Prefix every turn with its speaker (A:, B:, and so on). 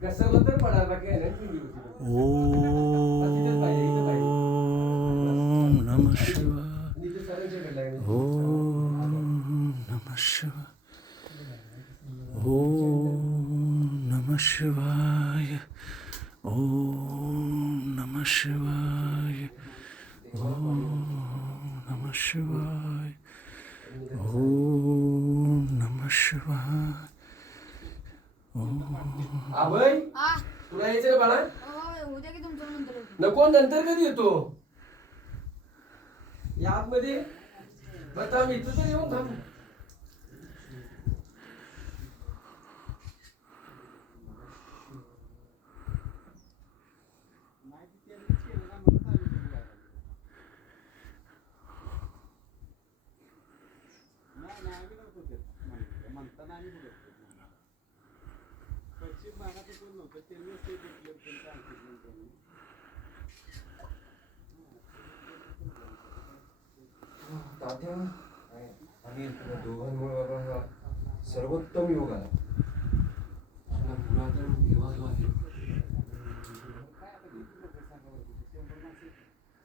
A: घसरलं तर पडायला बाकी आहे ना थंडी होती
B: ओम नम शिवाय
A: निधी सरांच्याकडे लागली.
B: ओम नम शिवाय ओम नम शिवाय ओम नम शिवाय ओम नम शिवाय ओम नम शिवाय
A: आबय
C: हा.
A: तुला यायचं का बाळा?
C: हो, उद्या की तुमचं नंतर येतो.
A: नको नंतर कधी येतो? या आतमध्ये. बस थांब इथं तर येऊन थांब. तात्या आणि तुला दोघांमुळे सर्वोत्तम योग आला.